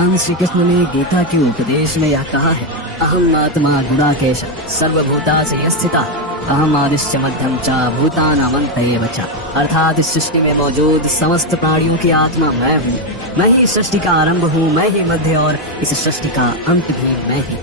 भगवान श्री कृष्ण ने गीता के उपदेश में यह कहा है, अहम आत्मा गुणाकेश सर्वभूतासि स्थिता अहम आदिश्च मध्यम च भूतानामंत एव च। अर्थात इस सृष्टि में मौजूद समस्त प्राणियों की आत्मा मैं हूँ। मैं ही सृष्टि का आरंभ हूँ, मैं ही मध्य और इस सृष्टि का अंत भी मैं ही।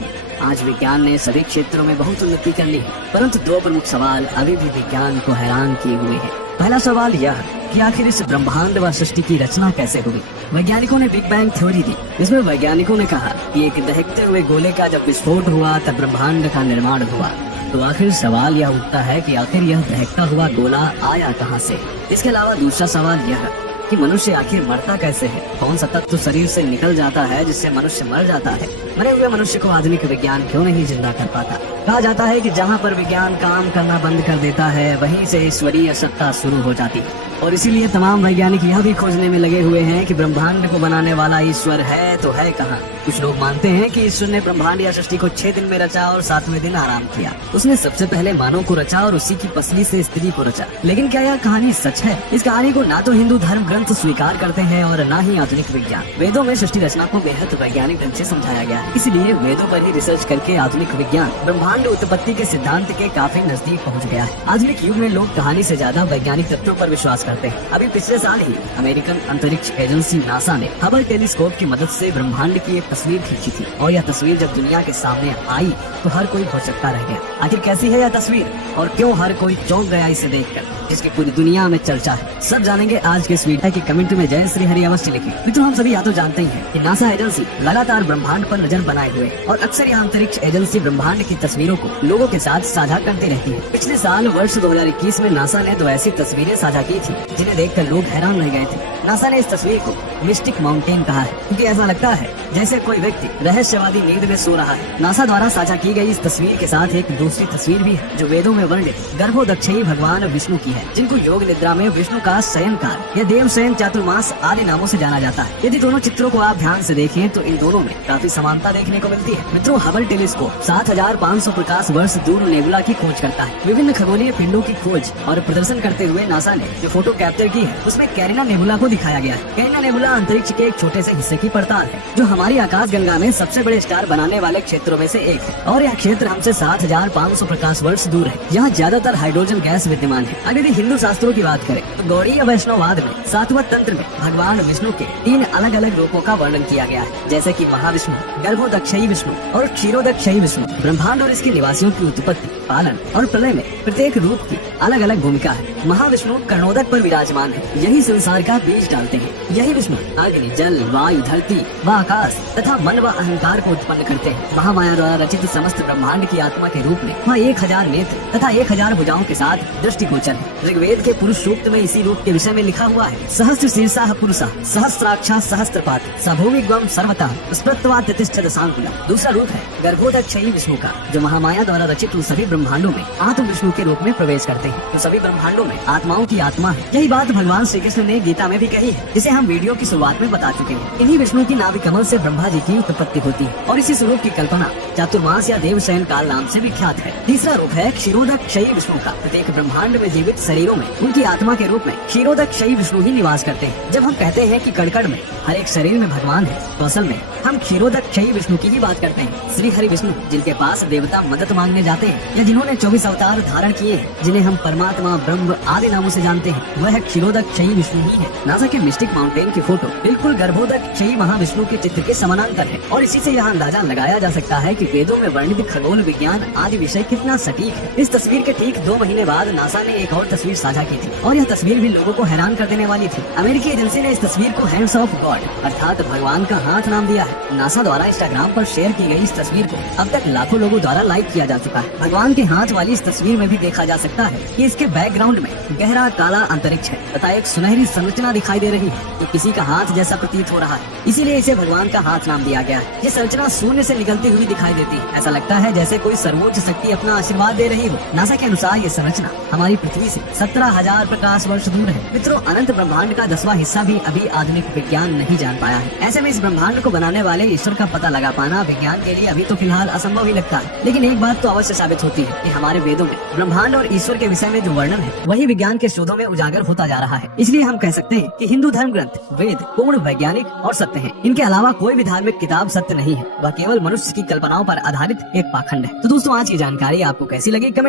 आज विज्ञान ने सभी क्षेत्रों में बहुत उन्नति कर ली है, परंतु दो प्रमुख सवाल अभी भी विज्ञान को हैरान किए हुए हैं। पहला सवाल यह कि आखिर इस ब्रह्मांड व सृष्टि की रचना कैसे हुई। वैज्ञानिकों ने बिग बैंग थ्योरी दी। इसमें वैज्ञानिकों ने कहा कि एक दहकते हुए गोले का जब विस्फोट हुआ तब ब्रह्मांड का निर्माण हुआ। तो आखिर सवाल यह उठता है कि आखिर यह दहकता हुआ गोला आया कहां से। इसके अलावा दूसरा सवाल यह कि मनुष्य आखिर मरता कैसे है। कौन सा तत्व शरीर से निकल जाता है जिससे मनुष्य मर जाता है। मरे हुए मनुष्य को आधुनिक विज्ञान क्यों नहीं जिंदा कर पाता। कहा जाता है कि जहाँ पर विज्ञान काम करना बंद कर देता है वहीं से ईश्वरीय सत्ता शुरू हो जाती है। और इसीलिए तमाम वैज्ञानिक यह भी खोजने में लगे हुए हैं कि ब्रह्मांड को बनाने वाला ईश्वर है तो है कहाँ। कुछ लोग मानते हैं कि ईश्वर ने ब्रह्मांड या सृष्टि को 6 दिन में रचा और 7वें दिन आराम किया। उसने सबसे पहले मानव को रचा और उसी की पसली से स्त्री को रचा। लेकिन क्या यह कहानी सच है? इस कहानी को ना तो हिंदू धर्म ग्रंथ स्वीकार करते हैं और न ही आधुनिक विज्ञान। वेदों में सृष्टि रचना को बेहद वैज्ञानिक ढंग से समझाया गया है। इसलिए वेदों पर ही रिसर्च करके आधुनिक विज्ञान ब्रह्मांड उत्पत्ति के सिद्धांत के काफी नजदीक पहुँच गया है। आधुनिक युग में लोग कहानी से ज्यादा वैज्ञानिक तथ्यों पर विश्वास करते हैं। अभी पिछले साल ही अमेरिकन अंतरिक्ष एजेंसी नासा ने हबल टेलीस्कोप की मदद से ब्रह्मांड की एक तस्वीर खींची थी और यह तस्वीर जब दुनिया के सामने आई तो हर कोई भौचक्का रह गया। आखिर कैसी है यह तस्वीर और क्यों हर कोई चौंक गया इसे देखकर, जिसकी पूरी दुनिया में चर्चा है। सब जानेंगे आज के इस वीडियो के कमेंट में। जय श्री हरि अवश्य लिखें। मित्रों, हम सभी या तो जानते ही हैं कि नासा एजेंसी लगातार ब्रह्मांड पर नजर बनाए हुए और अक्सर यह अंतरिक्ष एजेंसी ब्रह्मांड की तस्वीरों को लोगों के साथ साझा करती रहती है। पिछले साल वर्ष 2021 में नासा ने 2 ऐसी तस्वीरें साझा की थी जिन्हें देखकर लोग हैरान रह गए थे। नासा ने इस तस्वीर को मिस्टिक माउंटेन कहा है क्योंकि ऐसा लगता है जैसे कोई व्यक्ति रहस्यवादी नींद में सो रहा है। नासा द्वारा साझा की गई इस तस्वीर के साथ एक दूसरी तस्वीर भी है जो वेदों में वर्णित गर्भोदक्षयी भगवान विष्णु की है, जिनको योग निद्रा में विष्णु का शयनकाल या देव शयन चातुर्मास आदि नामों से जाना जाता है। यदि दोनों चित्रों को आप ध्यान से देखें तो इन दोनों में काफी समानता देखने को मिलती है। मित्रों, हबल टेलीस्कोप 7500 प्रकाश वर्ष दूर नेबुला की खोज करता है। विभिन्न खगोलीय पिंडों की खोज और प्रदर्शन करते हुए नासा ने जो फोटो कैप्चर की है उसमें कैरिना नेबुला को दिखाया गया है। कैरिना नेबुला अंतरिक्ष के एक छोटे से हिस्से की पड़ताल है जो हमारी आकाश गंगा में सबसे बड़े स्टार बनाने वाले क्षेत्रों में से एक है और यह क्षेत्र हमसे 7500 प्रकाश वर्ष दूर है। यहाँ ज्यादातर हाइड्रोजन गैस विद्यमान है। अब यदि हिंदू शास्त्रों की बात करें तो गौड़ीय वैष्णववाद में 7वें तंत्र में भगवान विष्णु के 3 अलग अलग रूपों का वर्णन किया गया है, जैसे कि महाविष्णु, गर्भोदक्षयी विष्णु और क्षीरोदक्षयी विष्णु। ब्रह्मांड और इसके निवासियों की उत्पत्ति, पालन और प्रलय में प्रत्येक रूप की अलग अलग भूमिका है। महाविष्णु कर्णोदक पर विराजमान है, यही संसार का बीज डालते हैं। यही विष्णु अग्नि, जल, वायु, धरती व आकाश तथा मन व अहंकार को उत्पन्न करते हैं। महामाया द्वारा रचित समस्त ब्रह्मांड की आत्मा के रूप में वह 1000 नेत्र तथा 1000 भुजाओं के साथ दृष्टिगोचर है। ऋग्वेद के पुरुष सूक्त में इसी रूप के विषय में लिखा हुआ है, सहस्त्र शीर्षा पुरुषा सहस्त्राक्षा सहस्त्रपात सभूमिग्वम सर्वतः स्मृत्वा तिष्ठत सांकुला। दूसरा रूप है गर्भोदक्षयी विष्णु का, जो महामाया द्वारा रचित उन सभी ब्रह्मांडों में आत्म विष्णु के रूप में प्रवेश करते हैं। तो सभी ब्रह्मांडों में आत्माओं की आत्मा है। यही बात भगवान श्री कृष्ण ने गीता में भी कही है, जिसे हम वीडियो की शुरुआत में बता चुके हैं। इन्हीं विष्णु की नाभि कमल से ब्रह्मा जी की उत्पत्ति होती है और इसी स्वरूप की कल्पना चातुर्मास या देव शयन काल नाम से विख्यात है। तीसरा रूप है क्षीरोदक्षयी विष्णु का। प्रत्येक ब्रह्मांड में जीवित शरीरों में उनकी आत्मा के रूप में क्षीरोदक्षयी विष्णु ही निवास करते हैं। जब हम कहते हैं कि कण कण में हर एक शरीर में भगवान है तो असल में हम क्षीरोदक्षयी विष्णु की ही बात करते हैं। श्री हरि विष्णु, जिनके पास देवता मदद मांगने जाते हैं या जिन्होंने 24 अवतार धारण किए हैं, जिन्हें हम परमात्मा, ब्रह्म आदि नामों से जानते हैं, वह क्षीरोदक्षयी विष्णु ही है। नासा के मिस्टिक माउंटेन की फोटो बिल्कुल गर्भोदक्षयी महाविष्णु के चित्र के समानांतर है और इसी से यहाँ अंदाजा लगाया जा सकता है कि वेदों में वर्णित खगोल विज्ञान आदि विषय कितना सटीक है। इस तस्वीर के ठीक 2 महीने बाद नासा ने एक और तस्वीर साझा की थी और यह तस्वीर भी लोगों को हैरान कर देने वाली थी। अमेरिकी एजेंसी ने इस तस्वीर को हैंड्स ऑफ गॉड अर्थात भगवान का हाथ नाम दिया है। नासा द्वारा इंस्टाग्राम पर शेयर की गई इस तस्वीर को अब तक लाखों लोगों द्वारा लाइक किया जा चुका है। भगवान के हाथ वाली इस तस्वीर में भी देखा जा सकता है कि इसके बैकग्राउंड में गहरा काला अंतरिक्ष है तथा एक सुनहरी संरचना दिखाई दे रही है जो किसी का हाथ जैसा प्रतीत हो रहा है, इसीलिए इसे भगवान का हाथ नाम दिया गया है। ये संरचना शून्य से निकलती हुई दिखाई देती है। ऐसा लगता है जैसे कोई सर्वोच्च शक्ति अपना आशीर्वाद दे रही हो। नासा के अनुसार ये संरचना हमारी पृथ्वी से 17,000 प्रकाश वर्ष दूर है। मित्रों, अनंत ब्रह्मांड का 10वां हिस्सा भी अभी आधुनिक विज्ञान नहीं जान पाया है। ऐसे में इस ब्रह्मांड को बनाने रहने वाले ईश्वर का पता लगा पाना विज्ञान के लिए अभी तो फिलहाल असंभव ही लगता है। लेकिन एक बात तो अवश्य साबित होती है कि हमारे वेदों में ब्रह्मांड और ईश्वर के विषय में जो वर्णन है वही विज्ञान के शोधों में उजागर होता जा रहा है। इसलिए हम कह सकते हैं कि हिंदू धर्म ग्रंथ वेद पूर्ण वैज्ञानिक और सत्य हैं। इनके अलावा कोई भी धार्मिक किताब सत्य नहीं है, वह केवल मनुष्य की कल्पनाओं पर आधारित एक पाखंड है। तो दोस्तों, आज की जानकारी आपको कैसी लगी कमेंट